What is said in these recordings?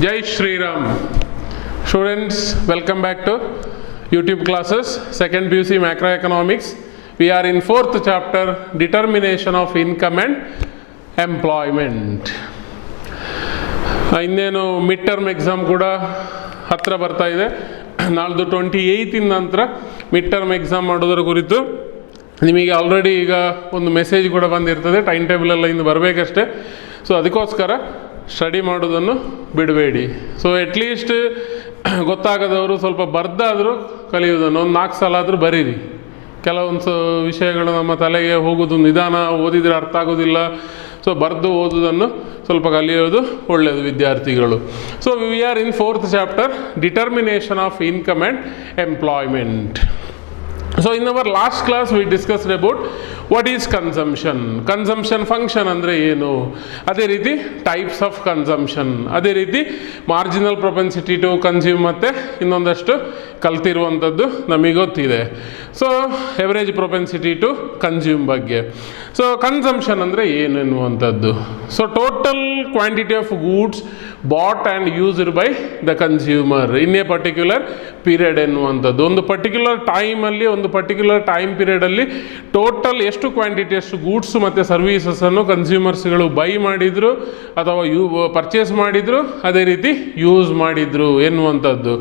Jai Shri Ram. Students, welcome back to YouTube classes, second PUC Macroeconomics. We are in fourth chapter, Determination of Income and Employment. ಇನ್ನೇನು mid term exam ಕೂಡ ಹತ್ತಿರ ಬರ್ತಾ ಇದೆ. ನಾಳ್ದು 28 ನಂತರ mid term exam ಮಾಡೋದರ ಕುರಿತು ನಿಮಗೆ ಆಲ್ರೆಡಿ ಈಗ ಒಂದು ಮೆಸೇಜ್ ಕೂಡ ಬಂದಿರ್ತದೆ, ಟೈಮ್ ಟೇಬಲ್ ಎಲ್ಲ ಇಂದು ಬರಬೇಕಷ್ಟೇ. ಸೊ ಅದಕ್ಕೋಸ್ಕರ ಸ್ಟಡಿ ಮಾಡೋದನ್ನು ಬಿಡಬೇಡಿ. ಸೊ ಅಟ್ಲೀಸ್ಟ್ ಗೊತ್ತಾಗದವರು ಸ್ವಲ್ಪ ಬರ್ದಾದರೂ ಕಲಿಯೋದನ್ನು ಒಂದು 4 ಸಲ ಆದರೂ ಬರೀರಿ. ಕೆಲವೊಂದು ವಿಷಯಗಳು ನಮ್ಮ ತಲೆಗೆ ಹೋಗೋದು ನಿಧಾನ, ಓದಿದರೆ ಅರ್ಥ ಆಗೋದಿಲ್ಲ. ಸೊ ಬರೆದು ಓದೋದನ್ನು ಸ್ವಲ್ಪ ಕಲಿಯೋದು ಒಳ್ಳೆಯದು ವಿದ್ಯಾರ್ಥಿಗಳು. So we are in fourth chapter, determination of income and employment. So in our last class we discussed about what is consumption. Consumption function ಅಂದರೆ ಏನು, ಅದೇ ರೀತಿ ಟೈಪ್ಸ್ ಆಫ್ ಕನ್ಸಂಪ್ಷನ್, ಅದೇ ರೀತಿ ಮಾರ್ಜಿನಲ್ ಪ್ರೊಪೆನ್ಸಿಟಿ ಟು ಕನ್ಸ್ಯೂಮ್ ಮತ್ತು ಇನ್ನೊಂದಷ್ಟು ಕಲ್ತಿರುವಂಥದ್ದು ನಮಗೆ ಗೊತ್ತಿದೆ. So average propensity to consume ಬಗ್ಗೆ. ಸೊ ಕನ್ಸಂಪ್ಷನ್ ಅಂದರೆ ಏನು ಎನ್ನುವಂಥದ್ದು. So total quantity of goods bought and used by the consumer in a particular period ಎನ್ನುವಂಥದ್ದು. ಒಂದು ಪರ್ಟಿಕ್ಯುಲರ್ ಟೈಮಲ್ಲಿ, ಒಂದು ಪರ್ಟಿಕ್ಯುಲರ್ ಟೈಮ್ ಪೀರಿಯಡಲ್ಲಿ ಟೋಟಲ್ ಎಷ್ಟು ಕ್ವಾಂಟಿಟಿ, ಎಷ್ಟು ಗೂಡ್ಸ್ ಮತ್ತು ಸರ್ವೀಸಸನ್ನು ಕನ್ಸ್ಯೂಮರ್ಸ್ಗಳು ಬೈ ಮಾಡಿದರು ಅಥವಾ ಪರ್ಚೇಸ್ ಮಾಡಿದರು, ಅದೇ ರೀತಿ ಯೂಸ್ ಮಾಡಿದರು ಎನ್ನುವಂಥದ್ದು.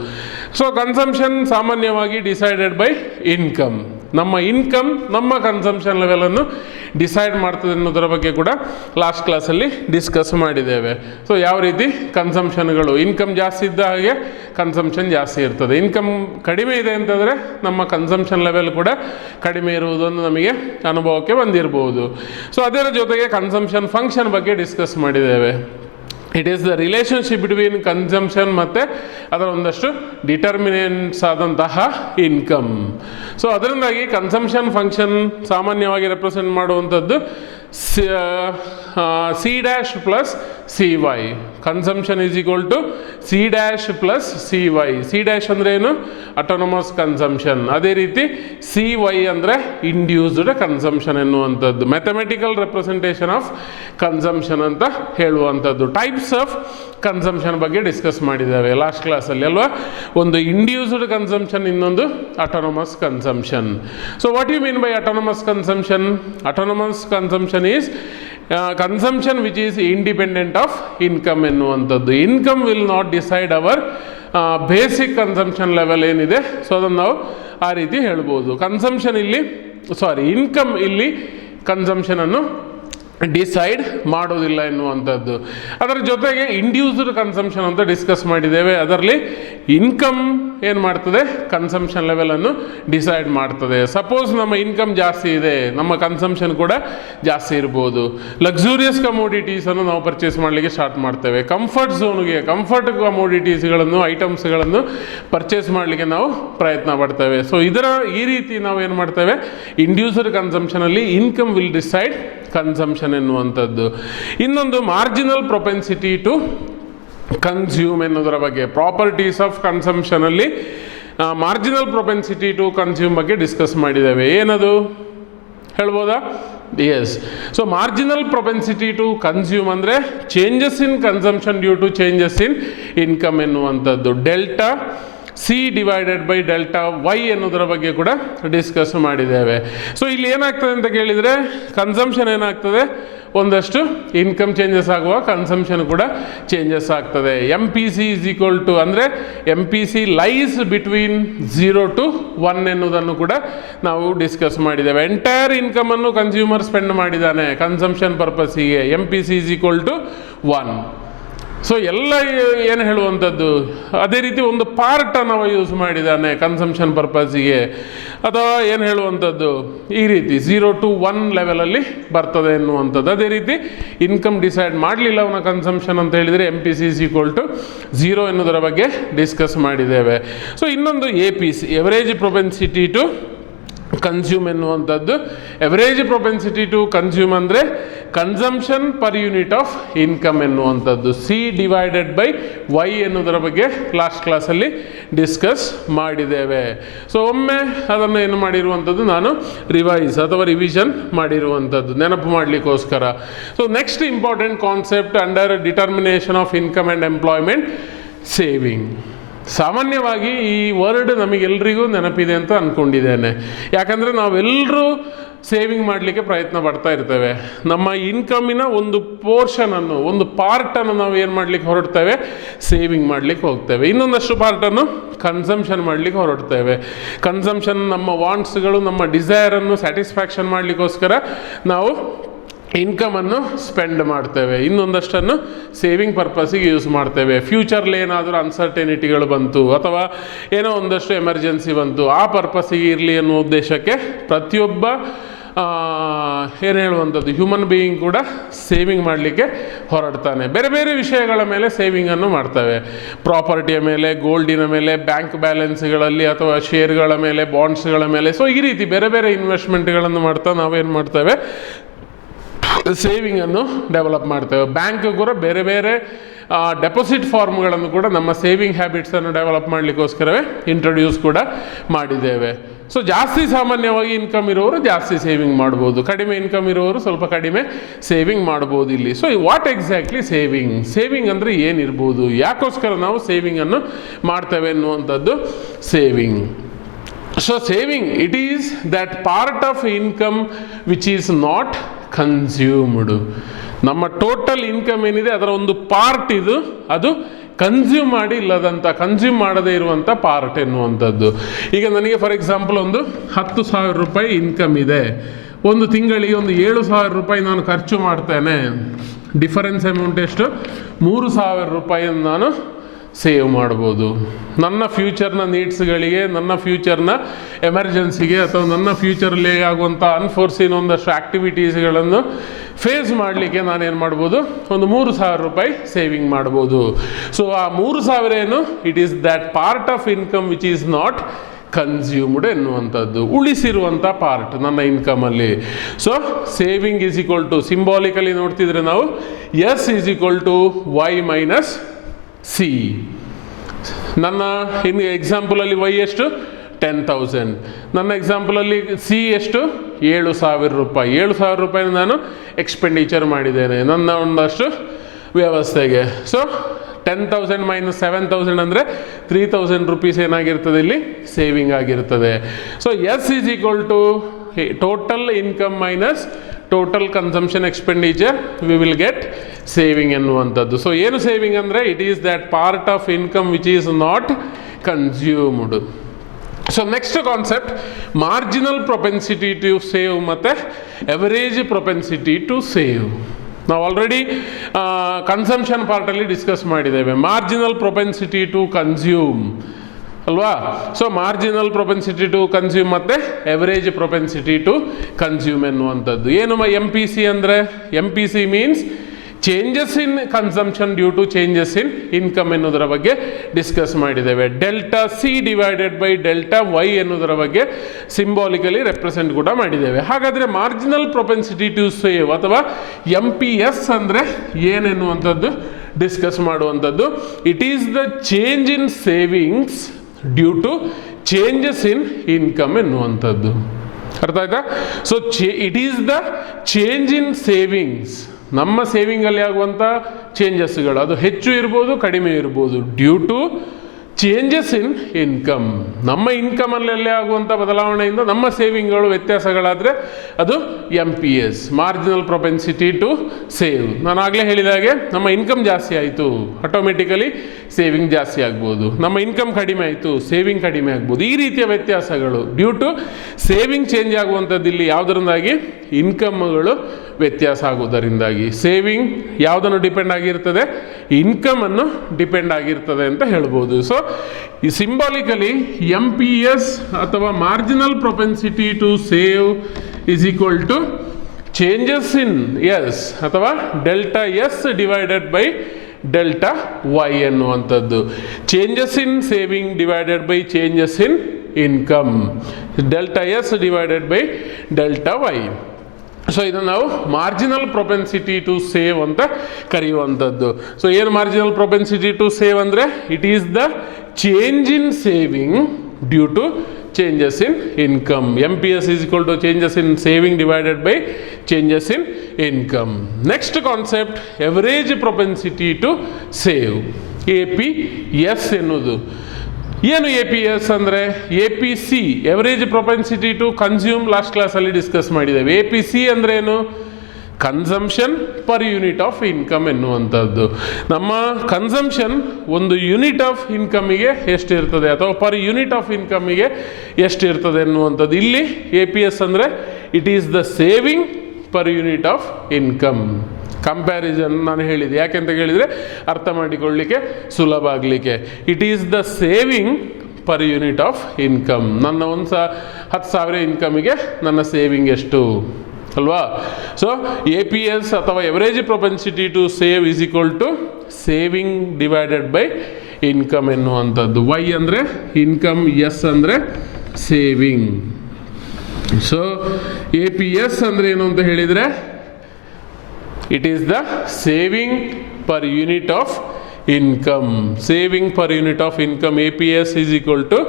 ಸೊ ಕನ್ಸಂಪ್ಷನ್ ಸಾಮಾನ್ಯವಾಗಿ ಡಿಸೈಡೆಡ್ ಬೈ ಇನ್ಕಮ್. ನಮ್ಮ ಇನ್ಕಮ್ ನಮ್ಮ ಕನ್ಸಂಪ್ಷನ್ ಲೆವೆಲನ್ನು ಡಿಸೈಡ್ ಮಾಡ್ತದೆ ಅನ್ನೋದರ ಬಗ್ಗೆ ಕೂಡ ಲಾಸ್ಟ್ ಕ್ಲಾಸಲ್ಲಿ ಡಿಸ್ಕಸ್ ಮಾಡಿದ್ದೇವೆ. ಸೊ ಯಾವ ರೀತಿ ಕನ್ಸಂಪ್ಷನ್ಗಳು, ಇನ್ಕಮ್ ಜಾಸ್ತಿ ಇದ್ದ ಹಾಗೆ ಕನ್ಸಂಪ್ಷನ್ ಜಾಸ್ತಿ ಇರ್ತದೆ. ಇನ್ಕಮ್ ಕಡಿಮೆ ಇದೆ ಅಂತಂದರೆ ನಮ್ಮ ಕನ್ಸಂಪ್ಷನ್ ಲೆವೆಲ್ ಕೂಡ ಕಡಿಮೆ ಇರುವುದನ್ನು ನಮಗೆ ಅನುಭವಕ್ಕೆ ಬಂದಿರಬಹುದು. ಸೊ ಅದರ ಜೊತೆಗೆ ಕನ್ಸಂಪ್ಷನ್ ಫಂಕ್ಷನ್ ಬಗ್ಗೆ ಡಿಸ್ಕಸ್ ಮಾಡಿದ್ದೇವೆ. It is the relationship between consumption ಮತ್ತು ಅದರ ಒಂದಷ್ಟು ಡಿಟರ್ಮಿನೆಂಟ್ಸ್ ಆದಂತಹ ಇನ್ಕಮ್. ಸೊ ಅದರಿಂದಾಗಿ ಕನ್ಸಂಪ್ಷನ್ ಫಂಕ್ಷನ್ ಸಾಮಾನ್ಯವಾಗಿ ರೆಪ್ರೆಸೆಂಟ್ ಮಾಡುವಂಥದ್ದು C dash plus C Y. Consumption is equal to C dash plus C Y. C dash ಅಂದರೆ ಏನು? Autonomous consumption. ಅದೇ ರೀತಿ ಸಿ ವೈ ಅಂದರೆ ಇಂಡ್ಯೂಸ್ಡ್ ಕನ್ಸಂಪ್ಷನ್ ಎನ್ನುವಂಥದ್ದು. ಮ್ಯಾಥಮೆಟಿಕಲ್ ರೆಪ್ರೆಸೆಂಟೇಷನ್ ಆಫ್ ಕನ್ಸಂಪ್ಷನ್ ಅಂತ ಹೇಳುವಂಥದ್ದು. ಟೈಪ್ಸ್ ಆಫ್ ಕನ್ಸಂಪ್ಷನ್ ಬಗ್ಗೆ ಡಿಸ್ಕಸ್ ಮಾಡಿದ್ದೇವೆ ಲಾಸ್ಟ್ ಕ್ಲಾಸಲ್ಲಿ ಅಲ್ವಾ. ಒಂದು ಇಂಡ್ಯೂಸ್ಡ್ ಕನ್ಸಂಪ್ಷನ್, ಇನ್ನೊಂದು autonomous consumption. So what you mean by autonomous consumption? Autonomous consumption is consumption which is independent of income ಎನ್ನುವಂಥದ್ದು. Income will not decide our basic consumption level ಏನಿದೆ. So ಅದನ್ನು ನಾವು ಆ ರೀತಿ ಹೇಳ್ಬೋದು. ಇನ್ಕಮ್ ಇಲ್ಲಿ ಕನ್ಸಂಪ್ಷನನ್ನು ಡಿಸೈಡ್ ಮಾಡೋದಿಲ್ಲ ಎನ್ನುವಂಥದ್ದು. ಅದರ ಜೊತೆಗೆ ಇಂಡ್ಯೂಸ್ಡ್ ಕನ್ಸಂಪ್ಷನ್ ಅಂತ ಡಿಸ್ಕಸ್ ಮಾಡಿದ್ದೇವೆ. ಅದರಲ್ಲಿ ಇನ್ಕಮ್ ಏನು ಮಾಡ್ತದೆ? ಕನ್ಸಂಪ್ಷನ್ ಲೆವೆಲನ್ನು ಡಿಸೈಡ್ ಮಾಡ್ತದೆ. ಸಪೋಸ್ ನಮ್ಮ ಇನ್ಕಮ್ ಜಾಸ್ತಿ ಇದೆ, ನಮ್ಮ ಕನ್ಸಂಪ್ಷನ್ ಕೂಡ ಜಾಸ್ತಿ ಇರ್ಬೋದು. ಲಕ್ಸುರಿಯಸ್ ಕಮೋಡಿಟೀಸನ್ನು ನಾವು ಪರ್ಚೇಸ್ ಮಾಡಲಿಕ್ಕೆ ಸ್ಟಾರ್ಟ್ ಮಾಡ್ತೇವೆ. ಕಂಫರ್ಟ್ ಝೋನ್ಗೆ, ಕಂಫರ್ಟ್ ಕಮೋಡಿಟೀಸ್ಗಳನ್ನು, ಐಟಮ್ಸ್ಗಳನ್ನು ಪರ್ಚೇಸ್ ಮಾಡಲಿಕ್ಕೆ ನಾವು ಪ್ರಯತ್ನ ಪಡ್ತೇವೆ. ಸೊ ಈ ರೀತಿ ನಾವು ಏನು ಮಾಡ್ತೇವೆ? ಇಂಡ್ಯೂಸ್ಡ್ ಕನ್ಸಂಪ್ಷನಲ್ಲಿ ಇನ್ಕಮ್ ವಿಲ್ ಡಿಸೈಡ್ ಕನ್ಸಂಪ್ಷನ್ ಎನ್ನುವಂಥದ್ದು. ಇನ್ನೊಂದು ಮಾರ್ಜಿನಲ್ ಪ್ರೊಪೆನ್ಸಿಟಿ ಟು ಕನ್ಸ್ಯೂಮ್ ಎನ್ನುವುದರ ಬಗ್ಗೆ. ಪ್ರಾಪರ್ಟೀಸ್ ಆಫ್ ಕನ್ಸಂಪ್ಷನಲ್ಲಿ ಮಾರ್ಜಿನಲ್ ಪ್ರೊಪೆನ್ಸಿಟಿ ಟು ಕನ್ಸ್ಯೂಮ್ ಬಗ್ಗೆ ಡಿಸ್ಕಸ್ ಮಾಡಿದ್ದೇವೆ. ಏನದು ಹೇಳ್ಬೋದಾ? Yes. So marginal propensity to consume ಅಂದರೆ changes in consumption due to changes in income ಎನ್ನುವಂಥದ್ದು. Delta C divided by delta Y ಎನ್ನುವುದರ ಬಗ್ಗೆ ಕೂಡ ಡಿಸ್ಕಸ್ ಮಾಡಿದ್ದೇವೆ. ಸೊ ಇಲ್ಲಿ ಏನಾಗ್ತದೆ ಅಂತ ಕೇಳಿದರೆ, ಕನ್ಸಂಪ್ಷನ್ ಏನಾಗ್ತದೆ? ಒಂದಷ್ಟು ಇನ್ಕಮ್ ಚೇಂಜಸ್ ಆಗುವ ಕನ್ಸಂಪ್ಷನ್ ಕೂಡ ಚೇಂಜಸ್ ಆಗ್ತದೆ. M P C is equal to ಅಂದರೆ M P C lies between 0 to 1 ಎನ್ನುವುದನ್ನು ಕೂಡ ನಾವು ಡಿಸ್ಕಸ್ ಮಾಡಿದ್ದೇವೆ. ಎಂಟೈರ್ ಇನ್ಕಮನ್ನು ಕನ್ಸ್ಯೂಮರ್ ಸ್ಪೆಂಡ್ ಮಾಡಿದ್ದಾನೆ ಕನ್ಸಂಪ್ಷನ್ ಪರ್ಪಸ್ಸಿಗೆ. M P C is equal to 1. So ಎಲ್ಲ ಏನು ಹೇಳುವಂಥದ್ದು, ಅದೇ ರೀತಿ ಒಂದು ಪಾರ್ಟನ್ನು ಯೂಸ್ ಮಾಡಿದ್ದಾನೆ ಕನ್ಸಂಪ್ಷನ್ ಪರ್ಪಸ್ಸಿಗೆ, ಅಥವಾ ಏನು ಹೇಳುವಂಥದ್ದು ಈ ರೀತಿ 0 to 1 ಲೆವೆಲಲ್ಲಿ ಬರ್ತದೆ ಎನ್ನುವಂಥದ್ದು. ಅದೇ ರೀತಿ ಇನ್ಕಮ್ ಡಿಸೈಡ್ ಮಾಡಲಿಲ್ಲ ಅವನ ಕನ್ಸಂಪ್ಷನ್ ಅಂತ ಹೇಳಿದರೆ M P C is equal to 0 ಎನ್ನುವುದರ ಬಗ್ಗೆ ಡಿಸ್ಕಸ್ ಮಾಡಿದ್ದೇವೆ. ಸೊ ಇನ್ನೊಂದು A P C, average propensity to consume ಎನ್ನುವಂಥದ್ದು. ಎವರೇಜ್ ಪ್ರೊಪೆನ್ಸಿಟಿ ಟು ಕನ್ಸ್ಯೂಮ್ ಅಂದರೆ consumption per unit of income ಎನ್ನುವಂಥದ್ದು. ಸಿ ಡಿವೈಡೆಡ್ ಬೈ ವೈ ಎನ್ನುವುದರ ಬಗ್ಗೆ ಲಾಸ್ಟ್ ಕ್ಲಾಸಲ್ಲಿ ಡಿಸ್ಕಸ್ ಮಾಡಿದ್ದೇವೆ. ಸೊ ಒಮ್ಮೆ ಅದನ್ನು ಏನು ಮಾಡಿರುವಂಥದ್ದು ನಾನು ರಿವೈಸ್ ಅಥವಾ ರಿವಿಷನ್ ಮಾಡಿರುವಂಥದ್ದು ನೆನಪು ಮಾಡಲಿಕ್ಕೋಸ್ಕರ. So next important concept under determination of income and employment, saving. ಸಾಮಾನ್ಯವಾಗಿ ಈ ವರ್ಡ್ ನಮಗೆಲ್ಲರಿಗೂ ನೆನಪಿದೆ ಅಂತ ಅಂದ್ಕೊಂಡಿದ್ದೇನೆ. ಯಾಕಂದರೆ ನಾವೆಲ್ಲರೂ ಸೇವಿಂಗ್ ಮಾಡಲಿಕ್ಕೆ ಪ್ರಯತ್ನ ಪಡ್ತಾ ಇರ್ತೇವೆ. ನಮ್ಮ ಇನ್ಕಮಿನ ಒಂದು ಪೋರ್ಷನನ್ನು, ಒಂದು ಪಾರ್ಟನ್ನು ನಾವು ಏನು ಮಾಡಲಿಕ್ಕೆ ಹೊರಡ್ತೇವೆ, ಸೇವಿಂಗ್ ಮಾಡಲಿಕ್ಕೆ ಹೋಗ್ತೇವೆ. ಇನ್ನೊಂದಷ್ಟು ಪಾರ್ಟನ್ನು ಕನ್ಸಂಪ್ಷನ್ ಮಾಡಲಿಕ್ಕೆ ಹೊರಡ್ತೇವೆ. ಕನ್ಸಂಪ್ಷನ್ ನಮ್ಮ ವಾಂಟ್ಸ್ಗಳು, ನಮ್ಮ ಡಿಸೈರನ್ನು ಸ್ಯಾಟಿಸ್ಫ್ಯಾಕ್ಷನ್ ಮಾಡಲಿಕ್ಕೋಸ್ಕರ ನಾವು ಇನ್ಕಮನ್ನು ಸ್ಪೆಂಡ್ ಮಾಡ್ತೇವೆ. ಇನ್ನೊಂದಷ್ಟನ್ನು ಸೇವಿಂಗ್ ಪರ್ಪಸ್ಸಿಗೆ ಯೂಸ್ ಮಾಡ್ತೇವೆ. ಫ್ಯೂಚರ್ಲಿ ಏನಾದರೂ ಅನ್ಸರ್ಟೆನಿಟಿಗಳು ಬಂತು ಅಥವಾ ಏನೋ ಒಂದಷ್ಟು ಎಮರ್ಜೆನ್ಸಿ ಬಂತು, ಆ ಪರ್ಪಸ್ಸಿಗೆ ಇರಲಿ ಅನ್ನೋ ಉದ್ದೇಶಕ್ಕೆ ಪ್ರತಿಯೊಬ್ಬ ಏನು ಹೇಳುವಂಥದ್ದು ಹ್ಯೂಮನ್ ಬೀಯಿಂಗ್ ಕೂಡ ಸೇವಿಂಗ್ ಮಾಡಲಿಕ್ಕೆ ಹೊರಡ್ತಾನೆ. ಬೇರೆ ಬೇರೆ ವಿಷಯಗಳ ಮೇಲೆ ಸೇವಿಂಗನ್ನು ಮಾಡ್ತೇವೆ. ಪ್ರಾಪರ್ಟಿಯ ಮೇಲೆ, ಗೋಲ್ಡಿನ ಮೇಲೆ, ಬ್ಯಾಂಕ್ ಬ್ಯಾಲೆನ್ಸ್ಗಳಲ್ಲಿ ಅಥವಾ ಶೇರ್ಗಳ ಮೇಲೆ, ಬಾಂಡ್ಸ್ಗಳ ಮೇಲೆ. ಸೊ ಈ ರೀತಿ ಬೇರೆ ಬೇರೆ ಇನ್ವೆಸ್ಟ್ಮೆಂಟ್ಗಳನ್ನು ಮಾಡ್ತಾ ನಾವೇನು ಮಾಡ್ತೇವೆ, ಸೇವಿಂಗನ್ನು ಡೆವಲಪ್ ಮಾಡ್ತೇವೆ. ಬ್ಯಾಂಕ್ ಕೂಡ ಬೇರೆ ಬೇರೆ ಡೆಪಾಸಿಟ್ ಫಾರ್ಮ್ಗಳನ್ನು ಕೂಡ ನಮ್ಮ ಸೇವಿಂಗ್ ಹ್ಯಾಬಿಟ್ಸನ್ನು ಡೆವಲಪ್ ಮಾಡಲಿಕ್ಕೋಸ್ಕರವೇ ಇಂಟ್ರೊಡ್ಯೂಸ್ ಕೂಡ ಮಾಡಿದ್ದೇವೆ. ಸೊ ಜಾಸ್ತಿ ಸಾಮಾನ್ಯವಾಗಿ ಇನ್ಕಮ್ ಇರೋರು ಜಾಸ್ತಿ ಸೇವಿಂಗ್ ಮಾಡ್ಬೋದು, ಕಡಿಮೆ ಇನ್ಕಮ್ ಇರೋರು ಸ್ವಲ್ಪ ಕಡಿಮೆ ಸೇವಿಂಗ್ ಮಾಡ್ಬೋದು ಇಲ್ಲಿ. So what exactly saving? Saving ಅಂದರೆ ಏನಿರ್ಬೋದು, ಯಾಕೋಸ್ಕರ ನಾವು ಸೇವಿಂಗನ್ನು ಮಾಡ್ತೇವೆ ಅನ್ನುವಂಥದ್ದು saving. So saving, it is that part of income which is not consumed. ನಮ್ಮ ಟೋಟಲ್ ಇನ್ಕಮ್ ಏನಿದೆ ಅದರ ಒಂದು ಪಾರ್ಟ್ ಇದು, ಅದು ಕನ್ಸ್ಯೂಮ್ ಮಾಡಿ ಇಲ್ಲದಂಥ, ಕನ್ಸ್ಯೂಮ್ ಮಾಡದೇ ಇರುವಂಥ ಪಾರ್ಟ್ ಎನ್ನುವಂಥದ್ದು. ಈಗ ನನಗೆ ಫಾರ್ ಎಕ್ಸಾಂಪಲ್ ಒಂದು 10,000 ರೂಪಾಯಿ ಇನ್ಕಮ್ ಇದೆ, ಒಂದು ತಿಂಗಳಿಗೆ ಒಂದು 7,000 ರೂಪಾಯಿ ನಾನು ಖರ್ಚು ಮಾಡ್ತೇನೆ. ಡಿಫರೆನ್ಸ್ ಅಮೌಂಟ್ ಎಷ್ಟು? 3,000 ರೂಪಾಯಿಯನ್ನು ನಾನು ಸೇವ್ ಮಾಡ್ಬೋದು. ನನ್ನ ಫ್ಯೂಚರ್ನ ನೀಡ್ಸ್ಗಳಿಗೆ, ನನ್ನ ಫ್ಯೂಚರ್ನ ಎಮರ್ಜೆನ್ಸಿಗೆ ಅಥವಾ ನನ್ನ ಫ್ಯೂಚರಲ್ಲಿ ಆಗುವಂಥ ಅನ್ಫೋರ್ಸಿನ್ ಒಂದಷ್ಟು ಆ್ಯಕ್ಟಿವಿಟೀಸ್ಗಳನ್ನು ಫೇಸ್ ಮಾಡಲಿಕ್ಕೆ ನಾನೇನು ಮಾಡ್ಬೋದು, ಒಂದು 3,000 ರೂಪಾಯಿ ಸೇವಿಂಗ್ ಮಾಡ್ಬೋದು. ಸೊ ಆ 3,000 ಏನು, it is that part of income which is not consumed ಎನ್ನುವಂಥದ್ದು, ಉಳಿಸಿರುವಂಥ ಪಾರ್ಟ್ ನನ್ನ ಇನ್ಕಮಲ್ಲಿ. So saving is equal to, symbolically ನೋಡ್ತಿದ್ರೆ ನಾವು S is equal to Y minus C. ನನ್ನ ಇನ್ನು ಎಕ್ಸಾಂಪಲಲ್ಲಿ ವೈ ಎಷ್ಟು? 10,000. ನನ್ನ ಎಕ್ಸಾಂಪಲಲ್ಲಿ ಸಿ ಎಷ್ಟು? 7,000 ರೂಪಾಯಿ. 7,000 ರೂಪಾಯಿನ ನಾನು ಎಕ್ಸ್ಪೆಂಡಿಚರ್ ಮಾಡಿದ್ದೇನೆ ನನ್ನ ಒಂದಷ್ಟು ವ್ಯವಸ್ಥೆಗೆ. ಸೊ 10,000 ಮೈನಸ್ 7,000 ಅಂದರೆ 3,000 ರುಪೀಸ್ ಏನಾಗಿರ್ತದೆ ಇಲ್ಲಿ, ಸೇವಿಂಗ್ ಆಗಿರ್ತದೆ. So S is equal to total income minus total consumption expenditure, we will get saving ಎನ್ನುವಂಥದ್ದು. ಸೊ ಏನು ಸೇವಿಂಗ್ ಅಂದರೆ, it is that part of income which is not consumed. So next concept, marginal propensity to save ಮತ್ತು average propensity to save. ನಾವು already consumption ಪಾರ್ಟಲ್ಲಿ discuss ಮಾಡಿದ್ದೇವೆ. Marginal propensity to consume ಅಲ್ವಾ? So marginal propensity to consume ಮತ್ತು average propensity to consume ಎನ್ನುವಂಥದ್ದು ಏನು? MPC ಅಂದರೆ, MPC means changes in consumption due to changes in income ಎನ್ನುವುದರ ಬಗ್ಗೆ ಡಿಸ್ಕಸ್ ಮಾಡಿದ್ದೇವೆ. Delta C divided by delta Y ಎನ್ನುವುದರ ಬಗ್ಗೆ ಸಿಂಬಾಲಿಕಲಿ ರೆಪ್ರೆಸೆಂಟ್ ಕೂಡ ಮಾಡಿದ್ದೇವೆ. ಹಾಗಾದರೆ ಮಾರ್ಜಿನಲ್ ಪ್ರೊಪೆನ್ಸಿಟಿ ಟು ಸೇವ್ ಅಥವಾ MPS ಅಂದರೆ ಏನೆನ್ನುವಂಥದ್ದು ಡಿಸ್ಕಸ್ ಮಾಡುವಂಥದ್ದು. It is the change in savings due to changes in income ಎನ್ನುವಂಥದ್ದು. ಅರ್ಥ ಆಯ್ತಾ? So it is the change in savings, ನಮ್ಮ ಸೇವಿಂಗಲ್ಲಿ ಆಗುವಂಥ ಚೇಂಜಸ್ಗಳು, ಅದು ಹೆಚ್ಚು ಇರ್ಬೋದು ಕಡಿಮೆ ಇರ್ಬೋದು, due to changes in income. ನಮ್ಮ ಇನ್ಕಮಲ್ಲೇ ಆಗುವಂಥ ಬದಲಾವಣೆಯಿಂದ ನಮ್ಮ ಸೇವಿಂಗ್ಗಳು ವ್ಯತ್ಯಾಸಗಳಾದರೆ ಅದು MPS, marginal propensity to save. ನಾನು ಆಗಲೇ ಹೇಳಿದ ಹಾಗೆ ನಮ್ಮ ಇನ್ಕಮ್ ಜಾಸ್ತಿ ಆಯಿತು, ಆಟೋಮೆಟಿಕಲಿ ಸೇವಿಂಗ್ ಜಾಸ್ತಿ ಆಗ್ಬೋದು. ನಮ್ಮ ಇನ್ಕಮ್ ಕಡಿಮೆ ಆಯಿತು, ಸೇವಿಂಗ್ ಕಡಿಮೆ ಆಗ್ಬೋದು. ಈ ರೀತಿಯ ವ್ಯತ್ಯಾಸಗಳು ಡ್ಯೂ ಟು ಸೇವಿಂಗ್ ಚೇಂಜ್ ಆಗುವಂಥದ್ದು ಇಲ್ಲಿ ಯಾವುದರಿಂದಾಗಿ, ಇನ್ಕಮ್ಗಳು ವ್ಯತ್ಯಾಸ ಆಗುವುದರಿಂದಾಗಿ. ಸೇವಿಂಗ್ ಯಾವುದನ್ನು ಡಿಪೆಂಡ್ ಆಗಿರ್ತದೆ, ಇನ್ಕಮನ್ನು ಡಿಪೆಂಡ್ ಆಗಿರ್ತದೆ ಅಂತ ಹೇಳ್ಬೋದು. ಸೊ ಈ ಸಿಂಬಾಲಿಕಲಿ MPS ಅಥವಾ marginal propensity to save is equal to changes in S ಅಥವಾ delta S divided by delta Y ಎನ್ನುವಂಥದ್ದು. Changes in saving divided by changes in income, delta S divided by delta Y. So ಇದನ್ನು ನಾವು marginal propensity to save ಅಂತ ಕರೆಯುವಂಥದ್ದು. So ಏನು marginal propensity to save ಅಂದರೆ it is the change in saving due to changes in income. MPS is equal to changes in saving divided by changes in income. Next concept, average propensity to save, APS ಎನ್ನುವುದು. ಏನು APS ಅಂದರೆ APC, average propensity to consume, last ಕ್ಲಾಸಲ್ಲಿ discuss ಮಾಡಿದ್ದೇವೆ. APC ಅಂದರೆ ಏನು? Consumption per unit of income ಎನ್ನುವಂಥದ್ದು. ನಮ್ಮ consumption ಒಂದು ಯೂನಿಟ್ ಆಫ್ ಇನ್ಕಮಿಗೆ ಎಷ್ಟಿರ್ತದೆ ಅಥವಾ ಪರ್ ಯೂನಿಟ್ ಆಫ್ ಇನ್ಕಮಿಗೆ ಎಷ್ಟಿರ್ತದೆ ಎನ್ನುವಂಥದ್ದು. ಇಲ್ಲಿ APS ಅಂದರೆ it is the saving per unit of income. Comparison ನಾನು ಹೇಳಿದೆ, ಯಾಕೆಂತ ಹೇಳಿದರೆ ಅರ್ಥ ಮಾಡಿಕೊಳ್ಳಲಿಕ್ಕೆ ಸುಲಭ ಆಗಲಿಕ್ಕೆ. It is the saving per unit of income. ನನ್ನ 10,000 ಇನ್ಕಮಿಗೆ ನನ್ನ ಸೇವಿಂಗ್ ಎಷ್ಟು ಅಲ್ವಾ? ಸೊ APS ಅಥವಾ average propensity to save is equal to saving divided by income ಎನ್ನುವಂಥದ್ದು. Y ಅಂದರೆ ಇನ್ಕಮ್, S ಅಂದರೆ ಸೇವಿಂಗ್. ಸೊ APS ಅಂದರೆ ಏನು ಅಂತ ಹೇಳಿದರೆ it is the saving per unit of income. Saving per unit of income, APS is equal to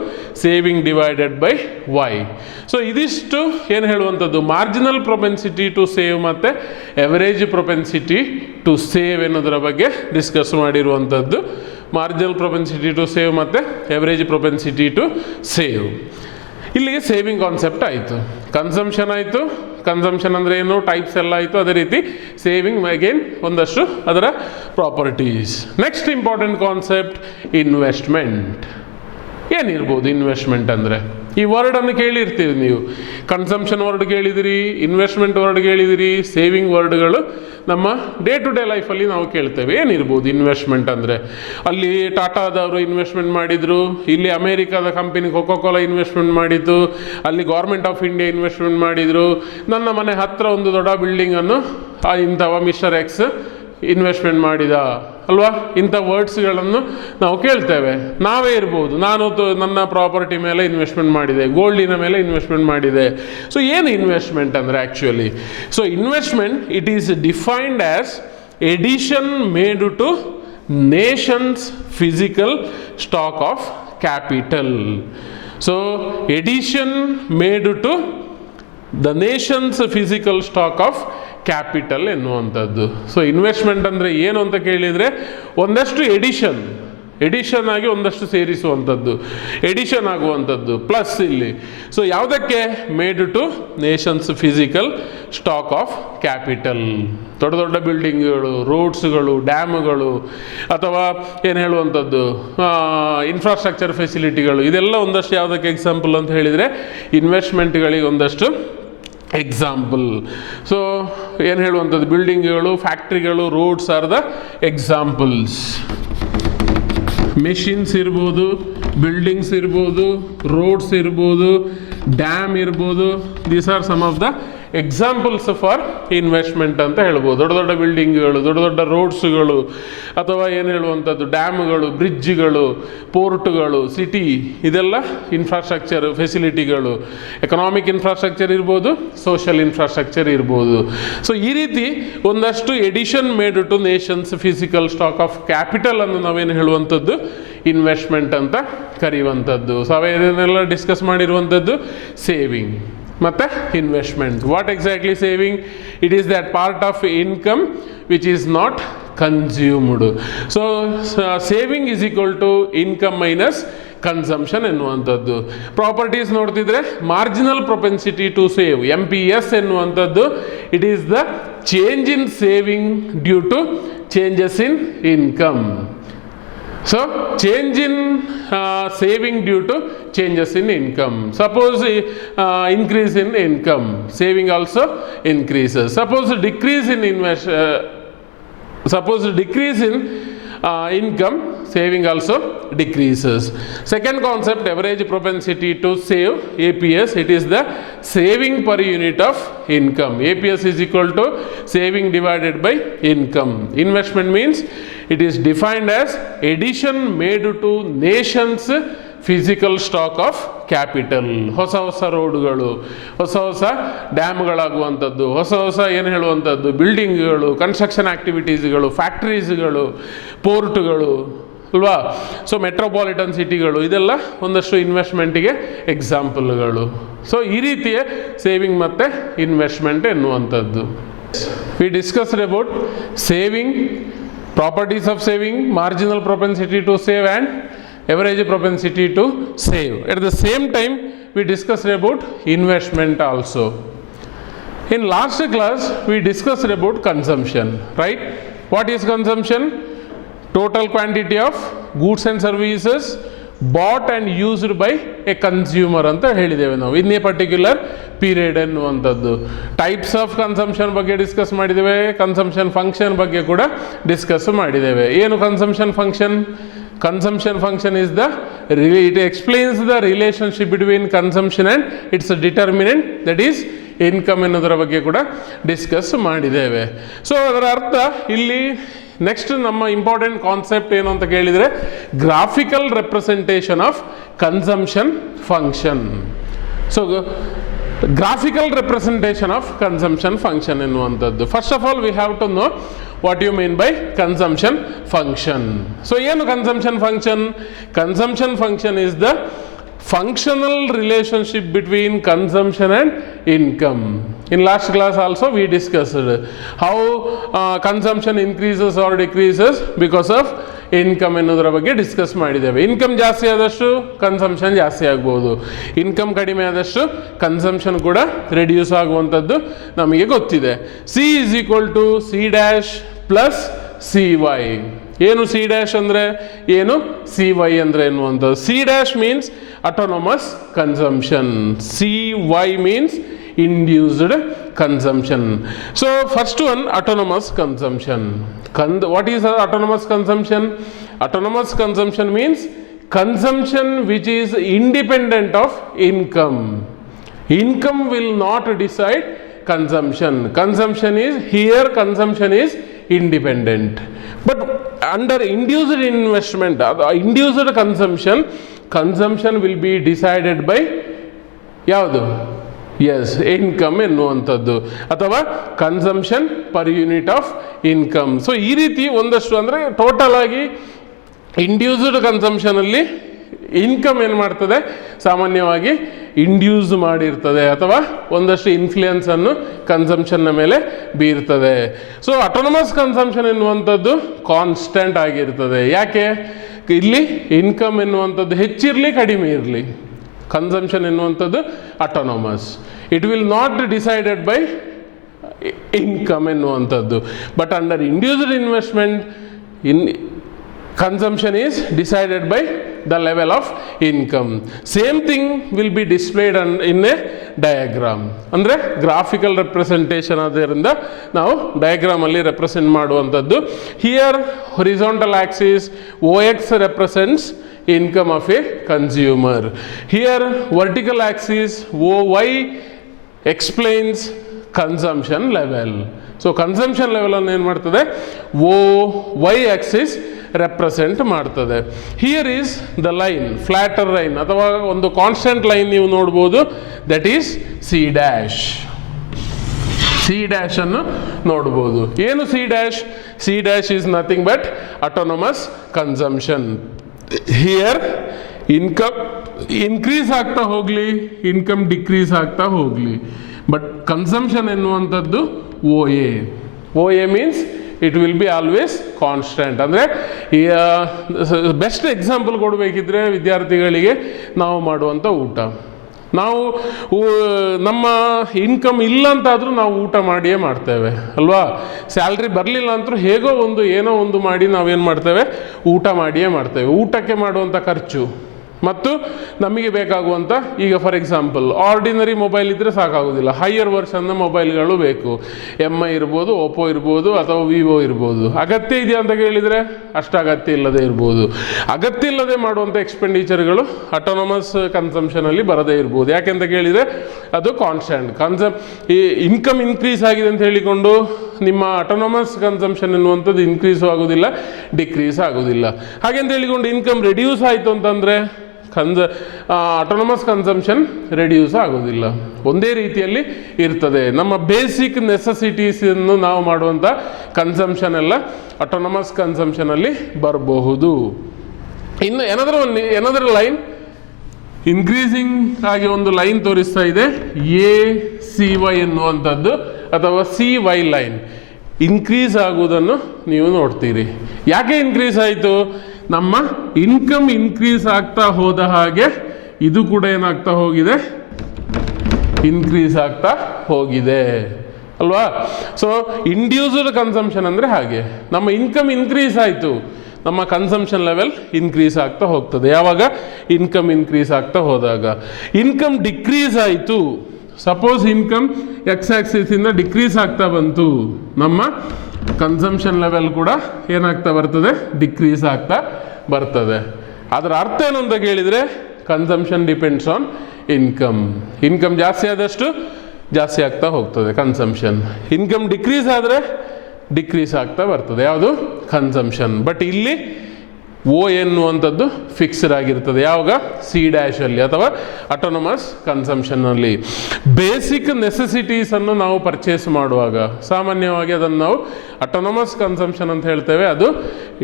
saving divided by Y. So ಇದಿಷ್ಟು ಏನು ಹೇಳುವಂಥದ್ದು, ಮಾರ್ಜಿನಲ್ ಪ್ರೊಪೆನ್ಸಿಟಿ ಟು ಸೇವ್ ಮತ್ತು average propensity to save ಎನ್ನುವುದರ ಬಗ್ಗೆ ಡಿಸ್ಕಸ್ ಮಾಡಿರುವಂಥದ್ದು. Marginal propensity to save ಮತ್ತು average propensity to save. ಇಲ್ಲಿಗೆ saving concept ಆಯಿತು, ಕನ್ಸಂಪ್ಷನ್ ಆಯಿತು. ಕನ್ಸಂಪ್ಷನ್ ಅಂದರೆ ಏನು, ಟೈಪ್ಸ್ ಎಲ್ಲ ಆಯಿತು. ಅದೇ ರೀತಿ ಸೇವಿಂಗ್ ಅಗೇನ್ ಒಂದಷ್ಟು ಅದರ properties. Next important concept investment. ಏನಿರ್ಬೋದು ಇನ್ವೆಸ್ಟ್ಮೆಂಟ್ ಅಂದರೆ? ಈ ವರ್ಡನ್ನು ಕೇಳಿರ್ತೀರಿ ನೀವು. ಕನ್ಸಂಪ್ಷನ್ ವರ್ಡ್ ಕೇಳಿದಿರಿ, ಇನ್ವೆಸ್ಟ್ಮೆಂಟ್ ವರ್ಡ್ ಕೇಳಿದಿರಿ, ಸೇವಿಂಗ್ ವರ್ಡ್ಗಳು ನಮ್ಮ ಡೇ ಟು ಡೇ ಲೈಫಲ್ಲಿ ನಾವು ಕೇಳ್ತೇವೆ. ಏನಿರ್ಬೋದು ಇನ್ವೆಸ್ಟ್ಮೆಂಟ್ ಅಂದರೆ? ಅಲ್ಲಿ ಟಾಟಾದವರು ಇನ್ವೆಸ್ಟ್ಮೆಂಟ್ ಮಾಡಿದರು, ಇಲ್ಲಿ ಅಮೇರಿಕಾದ ಕಂಪನಿ ಕೊಕೊಕೋಲಾ ಇನ್ವೆಸ್ಟ್ಮೆಂಟ್ ಮಾಡಿತ್ತು, ಅಲ್ಲಿ ಗೌರ್ಮೆಂಟ್ ಆಫ್ ಇಂಡಿಯಾ ಇನ್ವೆಸ್ಟ್ಮೆಂಟ್ ಮಾಡಿದರು, ನನ್ನ ಮನೆ ಹತ್ತಿರ ಒಂದು ದೊಡ್ಡ ಬಿಲ್ಡಿಂಗನ್ನು ಇಂಥವ ಮಿಸ್ಟರ್ ಎಕ್ಸ್ ಇನ್ವೆಸ್ಟ್ಮೆಂಟ್ ಮಾಡಿದ ಅಲ್ವಾ? ಇಂಥ ವರ್ಡ್ಸ್ಗಳನ್ನು ನಾವು ಕೇಳ್ತೇವೆ. ನಾವೇ ಇರ್ಬೋದು, ನಾನು ನನ್ನ ಪ್ರಾಪರ್ಟಿ ಮೇಲೆ ಇನ್ವೆಸ್ಟ್ಮೆಂಟ್ ಮಾಡಿದೆ, ಗೋಲ್ಡಿನ ಮೇಲೆ ಇನ್ವೆಸ್ಟ್ಮೆಂಟ್ ಮಾಡಿದೆ. ಸೊ ಏನು ಇನ್ವೆಸ್ಟ್ಮೆಂಟ್ ಅಂದರೆ actually? So investment it is defined as addition made to nation's physical stock of capital. So addition made to the nation's physical stock of capital ಎನ್ನುವಂಥದ್ದು. ಸೊ ಇನ್ವೆಸ್ಟ್ಮೆಂಟ್ ಅಂದರೆ ಏನು ಅಂತ ಕೇಳಿದರೆ ಒಂದಷ್ಟು ಎಡಿಷನ್ ಆಗಿ ಒಂದಷ್ಟು ಸೇರಿಸುವಂಥದ್ದು, ಎಡಿಷನ್ ಆಗುವಂಥದ್ದು ಪ್ಲಸ್ ಇಲ್ಲಿ. ಸೊ ಯಾವುದಕ್ಕೆ? Made to nation's physical stock of capital. ದೊಡ್ಡ ದೊಡ್ಡ ಬಿಲ್ಡಿಂಗ್ಗಳು, ರೋಡ್ಸ್ಗಳು, ಡ್ಯಾಮ್ಗಳು, ಅಥವಾ ಏನು ಹೇಳುವಂಥದ್ದು ಇನ್ಫ್ರಾಸ್ಟ್ರಕ್ಚರ್ ಫೆಸಿಲಿಟಿಗಳು, ಇದೆಲ್ಲ ಒಂದಷ್ಟು ಯಾವುದಕ್ಕೆ ಎಕ್ಸಾಂಪಲ್ ಅಂತ ಹೇಳಿದರೆ ಇನ್ವೆಸ್ಟ್ಮೆಂಟ್ಗಳಿಗೆ ಒಂದಷ್ಟು ಎಕ್ಸಾಂಪಲ್. ಸೊ ಏನು ಹೇಳುವಂಥದ್ದು, ಬಿಲ್ಡಿಂಗ್ಗಳು, ಫ್ಯಾಕ್ಟ್ರಿಗಳು, roads are the examples. Machines ಇರ್ಬೋದು, ಬಿಲ್ಡಿಂಗ್ಸ್ ಇರ್ಬೋದು, ರೋಡ್ಸ್ ಇರ್ಬೋದು, ಡ್ಯಾಮ್ ಇರ್ಬೋದು. These are some of the examples for investment ಅಂತ ಹೇಳ್ಬೋದು. ದೊಡ್ಡ ದೊಡ್ಡ ಬಿಲ್ಡಿಂಗ್ಗಳು, ದೊಡ್ಡ ದೊಡ್ಡ ರೋಡ್ಸ್ಗಳು, ಅಥವಾ ಏನು ಹೇಳುವಂಥದ್ದು ಡ್ಯಾಮ್ಗಳು, ಬ್ರಿಡ್ಜ್ಗಳು, ಪೋರ್ಟ್ಗಳು, ಸಿಟಿ, ಇದೆಲ್ಲ ಇನ್ಫ್ರಾಸ್ಟ್ರಕ್ಚರ್ ಫೆಸಿಲಿಟಿಗಳು. ಎಕನಾಮಿಕ್ ಇನ್ಫ್ರಾಸ್ಟ್ರಕ್ಚರ್ ಇರ್ಬೋದು, ಸೋಷಿಯಲ್ ಇನ್ಫ್ರಾಸ್ಟ್ರಕ್ಚರ್ ಇರ್ಬೋದು. ಸೊ ಈ ರೀತಿ ಒಂದಷ್ಟು addition made to nation's physical stock of capital ಅನ್ನು ನಾವೇನು ಹೇಳುವಂಥದ್ದು ಇನ್ವೆಸ್ಟ್ಮೆಂಟ್ ಅಂತ ಕರೆಯುವಂಥದ್ದು. ಸೊ ಅವೇನೆಲ್ಲ ಡಿಸ್ಕಸ್ ಮಾಡಿರುವಂಥದ್ದು ಸೇವಿಂಗ್ ಮತ್ತು investment. What exactly saving? It is that part of income which is not consumed. So saving is equal to income minus consumption ಎನ್ನುವಂಥದ್ದು. Properties ನೋಡ್ತಿದ್ರೆ marginal propensity to save, MPS ಎನ್ನುವಂಥದ್ದು, it is the change in saving due to changes in income. So change in saving due to changes in income. Suppose increase in income, saving also increases. Suppose decrease in decrease in income, saving also decreases. Second concept, average propensity to save, APS, it is the saving per unit of income. APS is equal to saving divided by income. Investment means it is defined as addition made to nations physical stock of capital. ಹೊಸ ಹೊಸ ರೋಡ್ಗಳು, ಹೊಸ ಹೊಸ ಡ್ಯಾಮ್ಗಳಾಗುವಂಥದ್ದು, ಹೊಸ ಏನು ಹೇಳುವಂಥದ್ದು ಬಿಲ್ಡಿಂಗ್ಗಳು, construction ಆ್ಯಕ್ಟಿವಿಟೀಸ್ಗಳು, ಫ್ಯಾಕ್ಟ್ರೀಸ್ಗಳು, ಪೋರ್ಟ್ಗಳು ಅಲ್ವಾ. ಸೊ ಮೆಟ್ರೋಪಾಲಿಟನ್ ಸಿಟಿಗಳು, ಇದೆಲ್ಲ ಒಂದಷ್ಟು ಇನ್ವೆಸ್ಟ್ಮೆಂಟಿಗೆ ಎಕ್ಸಾಂಪಲ್ಗಳು. ಸೊ ಈ ರೀತಿಯ ಸೇವಿಂಗ್ ಮತ್ತು ಇನ್ವೆಸ್ಟ್ಮೆಂಟ್ ಎನ್ನುವಂಥದ್ದು. We discussed about saving, properties of saving, marginal propensity to save and average propensity to save. At the same time we discussed about investment also. In last class we discussed about consumption, right? What is consumption? Total quantity of goods and services bought and used by a consumer ಅಂತ ಹೇಳಿದ್ದೇವೆ ನಾವು ಇನ್ a particular period ಎನ್ನುವಂಥದ್ದು. Types of consumption ಬಗ್ಗೆ discuss ಮಾಡಿದ್ದೇವೆ, consumption function ಬಗ್ಗೆ ಕೂಡ discuss ಮಾಡಿದ್ದೇವೆ. ಏನು consumption function? Consumption function is the it explains the relationship between consumption and it's determinant, that is income ಎನ್ನುವುದರ ಬಗ್ಗೆ ಕೂಡ ಡಿಸ್ಕಸ್ ಮಾಡಿದ್ದೇವೆ. ಸೊ ಅದರ ಅರ್ಥ ಇಲ್ಲಿ ನೆಕ್ಸ್ಟ್ ನಮ್ಮ ಇಂಪಾರ್ಟೆಂಟ್ ಕಾನ್ಸೆಪ್ಟ್ ಏನು ಅಂತ ಕೇಳಿದರೆ graphical representation of consumption function. So graphical representation of consumption function ಎನ್ನುವಂಥದ್ದು. First of all we have to know what you mean by consumption function. So ಏನು consumption function? Consumption function is the functional relationship between consumption and income. In last class also we discussed how consumption increases or decreases because of income ಎನ್ನುವುದರ ಬಗ್ಗೆ discuss ಮಾಡಿದ್ದೇವೆ. Income ಜಾಸ್ತಿ ಆದಷ್ಟು consumption ಜಾಸ್ತಿ ಆಗ್ಬೋದು, income ಕಡಿಮೆ ಆದಷ್ಟು ಕನ್ಸಂಪ್ಷನ್ ಕೂಡ ರೆಡ್ಯೂಸ್ ಆಗುವಂಥದ್ದು ನಮಗೆ ಗೊತ್ತಿದೆ. C is equal to C dash plus C Y. ಏನು ಸಿ ಡ್ಯಾಶ್ ಅಂದರೆ ಏನು, ಸಿ ವೈ ಅಂದರೆ ಎನ್ನುವಂಥದ್ದು. C dash means autonomous consumption, CY means induced consumption. So first one, autonomous consumption. What is autonomous consumption? Autonomous consumption means consumption which is independent of income. Income will not decide consumption. Consumption is independent. But under induced investment, induced consumption will be decided by ಯಾವುದು? S, income ಎನ್ನುವಂಥದ್ದು, ಅಥವಾ consumption per unit of income. So ಈ ರೀತಿ ಒಂದಷ್ಟು ಅಂದರೆ total ಆಗಿ induced ಕನ್ಸಂಪ್ಷನಲ್ಲಿ income ಏನು ಮಾಡ್ತದೆ, ಸಾಮಾನ್ಯವಾಗಿ ಇಂಡ್ಯೂಸ್ ಮಾಡಿರ್ತದೆ ಅಥವಾ ಒಂದಷ್ಟು ಇನ್ಫ್ಲುಯೆನ್ಸನ್ನು ಕನ್ಸಂಪ್ಷನ್ನ ಮೇಲೆ ಬೀರ್ತದೆ. ಸೊ ಅಟೋನಮಸ್ ಕನ್ಸಂಪ್ಷನ್ ಎನ್ನುವಂಥದ್ದು ಕಾನ್ಸ್ಟೆಂಟ್ ಆಗಿರ್ತದೆ. ಯಾಕೆ? ಇಲ್ಲಿ ಇನ್ಕಮ್ ಎನ್ನುವಂಥದ್ದು ಹೆಚ್ಚಿರಲಿ ಕಡಿಮೆ ಇರಲಿ, ಕನ್ಸಂಪ್ಷನ್ ಎನ್ನುವಂಥದ್ದು autonomous. It will not decided by income ಎನ್ನುವಂಥದ್ದು. But under induced investment consumption is decided by the level of income. Same thing will be displayed in a diagram. ಅಂದರೆ ಗ್ರಾಫಿಕಲ್ ರೆಪ್ರೆಸೆಂಟೇಷನ್ ಆದ್ದರಿಂದ ನಾವು diagram ಅಲ್ಲಿ represent ಮಾಡುವಂಥದ್ದು. Here horizontal Axis OX represents income of a consumer. Here vertical axis OY explains consumption level. So consumption level ಅನ್ನು ಏನು ಮಾಡ್ತದೆ, OY axis represent ಮಾಡ್ತದೆ. Here is the line, flatter line ಅಥವಾ ಒಂದು ಕಾನ್ಸ್ಟೆಂಟ್ ಲೈನ್ ನೀವು ನೋಡ್ಬೋದು, that is C dash. C dash ಅನ್ನು ನೋಡ್ಬೋದು. ಏನು C dash? C dash is nothing but autonomous consumption. Here income increase ಆಗ್ತಾ ಹೋಗಲಿ, ಇನ್ಕಮ್ ಡಿಕ್ರೀಸ್ ಆಗ್ತಾ ಹೋಗಲಿ, ಬಟ್ ಕನ್ಸಂಪ್ಷನ್ ಎನ್ನುವಂಥದ್ದು OA means it will be always constant. ಅಂದರೆ ಬೆಸ್ಟ್ ಎಕ್ಸಾಂಪಲ್ ಕೊಡಬೇಕಿದ್ರೆ ವಿದ್ಯಾರ್ಥಿಗಳಿಗೆ ನಾವು ಮಾಡುವಂಥ ಊಟ, ನಾವು ನಮ್ಮ ಇನ್ಕಮ್ ಇಲ್ಲ ಅಂತಾದರೂ ನಾವು ಊಟ ಮಾಡಿಯೇ ಮಾಡ್ತೇವೆ ಅಲ್ವಾ. ಸ್ಯಾಲ್ರಿ ಬರಲಿಲ್ಲ ಅಂತರೂ ಹೇಗೋ ಒಂದು ಏನೋ ಒಂದು ಮಾಡಿ ನಾವೇನು ಮಾಡ್ತೇವೆ, ಊಟ ಮಾಡಿಯೇ ಮಾಡ್ತೇವೆ. ಊಟಕ್ಕೆ ಮಾಡುವಂಥ ಖರ್ಚು ಮತ್ತು ನಮಗೆ ಬೇಕಾಗುವಂಥ, ಈಗ ಫಾರ್ ಎಕ್ಸಾಂಪಲ್ ಆರ್ಡಿನರಿ ಮೊಬೈಲ್ ಇದ್ದರೆ ಸಾಕಾಗೋದಿಲ್ಲ, ಹೈಯರ್ ವರ್ಷನ್ನ ಮೊಬೈಲ್ಗಳು ಬೇಕು. MI ಇರ್ಬೋದು, ಓಪೋ ಇರ್ಬೋದು, ಅಥವಾ ವಿವೋ ಇರ್ಬೋದು. ಅಗತ್ಯ ಇದೆಯಾ ಅಂತ ಕೇಳಿದರೆ ಅಷ್ಟು ಅಗತ್ಯ ಇಲ್ಲದೆ ಇರ್ಬೋದು. ಅಗತ್ಯ ಇಲ್ಲದೆ ಮಾಡುವಂಥ ಎಕ್ಸ್ಪೆಂಡಿಚರ್ಗಳು ಅಟೋನಮಸ್ ಕನ್ಸಂಪ್ಷನಲ್ಲಿ ಬರದೇ ಇರ್ಬೋದು. ಯಾಕೆಂತ ಕೇಳಿದರೆ ಅದು ಕಾನ್ಸ್ಟೆಂಟ್. ಈ ಇನ್ಕಮ್ ಇನ್ಕ್ರೀಸ್ ಆಗಿದೆ ಅಂತ ಹೇಳಿಕೊಂಡು ನಿಮ್ಮ ಅಟೋನಮಸ್ ಕನ್ಸಂಪ್ಷನ್ ಎನ್ನುವಂಥದ್ದು ಇನ್ಕ್ರೀಸು ಆಗೋದಿಲ್ಲ, ಡಿಕ್ರೀಸ್ ಆಗೋದಿಲ್ಲ. ಹಾಗೆಂತ ಹೇಳಿಕೊಂಡು ಇನ್ಕಮ್ ರೆಡ್ಯೂಸ್ ಆಯಿತು ಅಂತಂದರೆ ಆಟೋನಮಸ್ ಕನ್ಸಂಪ್ಷನ್ ರೆಡ್ಯೂಸ್ ಆಗೋದಿಲ್ಲ, ಒಂದೇ ರೀತಿಯಲ್ಲಿ ಇರ್ತದೆ. ನಮ್ಮ ಬೇಸಿಕ್ ನೆಸೆಸಿಟೀಸನ್ನು ನಾವು ಮಾಡುವಂಥ ಕನ್ಸಂಪ್ಷನ್ ಎಲ್ಲ ಆಟೋನಮಸ್ ಕನ್ಸಂಪ್ಷನಲ್ಲಿ ಬರಬಹುದು. ಇನ್ನು ಏನಾದರೂ ಲೈನ್ ಇನ್ಕ್ರೀಸಿಂಗ್ ಆಗಿ ಒಂದು ಲೈನ್ ತೋರಿಸ್ತಾ ಇದೆ, ACY ಎನ್ನುವಂಥದ್ದು ಅಥವಾ CY ಲೈನ್ ಇನ್ಕ್ರೀಸ್ ಆಗುವುದನ್ನು ನೀವು ನೋಡ್ತೀರಿ. ಯಾಕೆ ಇನ್ಕ್ರೀಸ್ ಆಯಿತು? ನಮ್ಮ ಇನ್ಕಮ್ ಇನ್ಕ್ರೀಸ್ ಆಗ್ತಾ ಹೋದ ಹಾಗೆ ಇದು ಕೂಡ ಏನಾಗ್ತಾ ಹೋಗಿದೆ, ಇನ್ಕ್ರೀಸ್ ಆಗ್ತಾ ಹೋಗಿದೆ ಅಲ್ವಾ. ಸೊ ಇಂಡ್ಯೂಸ್ಡ್ ಕನ್ಸಂಪ್ಷನ್ ಅಂದರೆ ಹಾಗೆ, ನಮ್ಮ ಇನ್ಕಮ್ ಇನ್ಕ್ರೀಸ್ ಆಯಿತು, ನಮ್ಮ ಕನ್ಸಂಪ್ಷನ್ ಲೆವೆಲ್ ಇನ್ಕ್ರೀಸ್ ಆಗ್ತಾ ಹೋಗ್ತದೆ. ಯಾವಾಗ? ಇನ್ಕಮ್ ಇನ್ಕ್ರೀಸ್ ಆಗ್ತಾ ಹೋದಾಗ. ಇನ್ಕಮ್ ಡಿಕ್ರೀಸ್ ಆಯಿತು, ಸಪೋಸ್ ಇನ್ಕಮ್ ಎಕ್ಸ್ ಆಕ್ಸಿಸಿಂದ ಡಿಕ್ರೀಸ್ ಆಗ್ತಾ ಬಂತು, ನಮ್ಮ ಕನ್ಸಂಪ್ಷನ್ ಲೆವೆಲ್ ಕೂಡ ಏನಾಗ್ತಾ ಬರ್ತದೆ, ಡಿಕ್ರೀಸ್ ಆಗ್ತಾ ಬರ್ತದೆ. ಅದರ ಅರ್ಥ ಏನು ಅಂತ ಕೇಳಿದರೆ, consumption depends on income. Income ಜಾಸ್ತಿ ಆದಷ್ಟು ಜಾಸ್ತಿ ಆಗ್ತಾ ಹೋಗ್ತದೆ ಕನ್ಸಂಪ್ಷನ್, ಇನ್ಕಮ್ ಡಿಕ್ರೀಸ್ ಆದರೆ ಡಿಕ್ರೀಸ್ ಆಗ್ತಾ ಬರ್ತದೆ ಯಾವುದು, ಕನ್ಸಂಪ್ಷನ್. ಬಟ್ ಇಲ್ಲಿ O ಎನ್ನುವಂಥದ್ದು ಫಿಕ್ಸ್ಡ್ ಆಗಿರ್ತದೆ. ಯಾವಾಗ? C' ಅಥವಾ ಆಟೋನಮಸ್ ಕನ್ಸಂಪ್ಷನ್ನಲ್ಲಿ. ಬೇಸಿಕ್ ನೆಸೆಸಿಟೀಸನ್ನು ನಾವು ಪರ್ಚೇಸ್ ಮಾಡುವಾಗ ಸಾಮಾನ್ಯವಾಗಿ ಅದನ್ನು ನಾವು ಆಟೋನಮಸ್ ಕನ್ಸಂಪ್ಷನ್ ಅಂತ ಹೇಳ್ತೇವೆ. ಅದು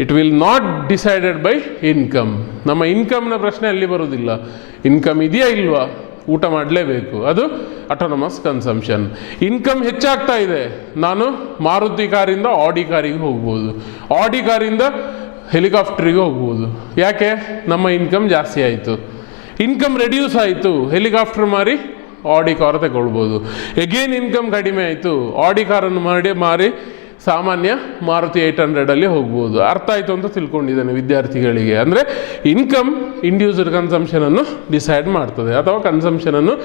it will not decided by income. ನಮ್ಮ ಇನ್ಕಮ್ನ ಪ್ರಶ್ನೆ ಅಲ್ಲಿ ಬರುವುದಿಲ್ಲ, ಇನ್ಕಮ್ ಇದೆಯಾ ಇಲ್ವಾ, ಊಟ ಮಾಡಲೇಬೇಕು, ಅದು ಆಟೋನಮಸ್ ಕನ್ಸಂಪ್ಷನ್. ಇನ್ಕಮ್ ಹೆಚ್ಚಾಗ್ತಾ ಇದೆ, ನಾನು ಮಾರುತಿ ಕಾರಿಂದ ಆಡಿ ಕಾರಿಗೆ ಹೋಗ್ಬೋದು, ಆಡಿ ಕಾರಿಂದ ಹೆಲಿಕಾಪ್ಟರಿಗೆ ಹೋಗ್ಬೋದು. ಯಾಕೆ? ನಮ್ಮ ಇನ್ಕಮ್ ಜಾಸ್ತಿ ಆಯಿತು. ಇನ್ಕಮ್ ರೆಡ್ಯೂಸ್ ಆಯಿತು, ಹೆಲಿಕಾಪ್ಟರ್ ಮಾರಿ ಆಡಿ ಕಾರ್ ತಗೊಳ್ಬೋದು. ಎಗೇನ್ ಇನ್ಕಮ್ ಕಡಿಮೆ ಆಯಿತು, ಆಡಿ ಕಾರನ್ನು ಮಾರಿ ಸಾಮಾನ್ಯ ಮಾರುತಿ 800 ಹೋಗ್ಬೋದು. ಅರ್ಥ ಆಯಿತು ಅಂತ ತಿಳ್ಕೊಂಡಿದ್ದೇನೆ ವಿದ್ಯಾರ್ಥಿಗಳಿಗೆ. ಅಂದರೆ ಇನ್ಕಮ್ ಇಂಡ್ಯೂಸ್ಡ್ ಕನ್ಸಂಪ್ಷನನ್ನು ಡಿಸೈಡ್ ಮಾಡ್ತದೆ ಅಥವಾ ಕನ್ಸಂಪ್ಷನನ್ನು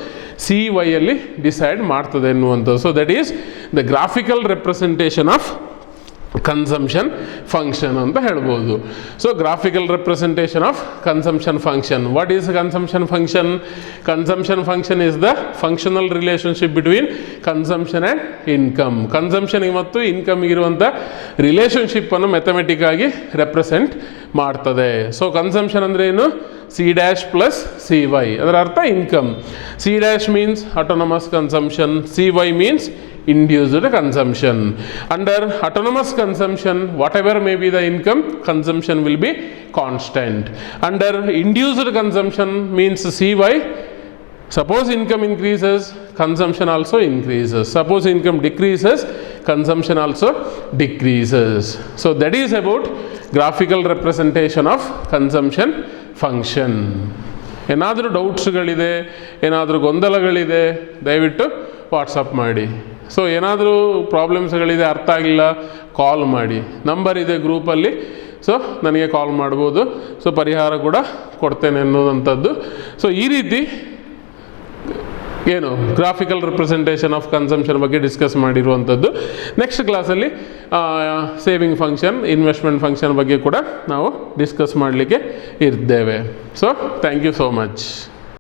CY ಡಿಸೈಡ್ ಮಾಡ್ತದೆ ಎನ್ನುವಂಥದ್ದು. So that is the graphical representation of consumption function ಅಂತ ಹೇಳ್ಬೋದು. So graphical representation of consumption function. What is consumption function? Consumption function is the functional relationship between consumption and income. ಕನ್ಸಂಪ್ಷನ್ಗೆ ಮತ್ತು ಇನ್ಕಮ್ಗೆ ಇರುವಂಥ ರಿಲೇಷನ್ಶಿಪ್ಪನ್ನು ಮೆಥಮೆಟಿಕ್ ಆಗಿ represent ಮಾಡ್ತದೆ. ಸೊ ಕನ್ಸಂಪ್ಷನ್ ಅಂದರೆ ಏನು? C' plus CY. ಅದರ ಅರ್ಥ income. C' means autonomous consumption, CY means induced consumption. Under autonomous consumption, whatever may be the income, consumption will be constant. Under induced consumption means CY, suppose income increases, consumption also increases. Suppose income decreases, consumption also decreases. So that is about graphical representation of consumption function. ಏನಾದರೂ ಡೌಟ್ಸ್ಗಳಿದೆ, ಏನಾದರೂ ಗೊಂದಲಗಳಿದೆ, ದಯವಿಟ್ಟು WhatsApp ಮಾಡಿ. So ಏನಾದರೂ ಪ್ರಾಬ್ಲಮ್ಸ್ಗಳಿದೆ, ಅರ್ಥ ಆಗಿಲ್ಲ, ಕಾಲ್ ಮಾಡಿ. Number ಇದೆ ಗ್ರೂಪಲ್ಲಿ, ಸೊ ನನಗೆ ಕಾಲ್ ಮಾಡ್ಬೋದು. ಸೊ ಪರಿಹಾರ ಕೂಡ ಕೊಡ್ತೇನೆ ಅನ್ನೋದಂಥದ್ದು. ಸೊ ಈ ರೀತಿ ಏನು ಗ್ರಾಫಿಕಲ್ ರಿಪ್ರೆಸೆಂಟೇಷನ್ ಆಫ್ ಕನ್ಸಂಪ್ಷನ್ ಬಗ್ಗೆ ಡಿಸ್ಕಸ್ ಮಾಡಿರುವಂಥದ್ದು. ನೆಕ್ಸ್ಟ್ ಕ್ಲಾಸಲ್ಲಿ ಸೇವಿಂಗ್ ಫಂಕ್ಷನ್, ಇನ್ವೆಸ್ಟ್ಮೆಂಟ್ ಫಂಕ್ಷನ್ ಬಗ್ಗೆ ಕೂಡ ನಾವು ಡಿಸ್ಕಸ್ ಮಾಡಲಿಕ್ಕೆ ಇದ್ದೇವೆ. So thank you so much.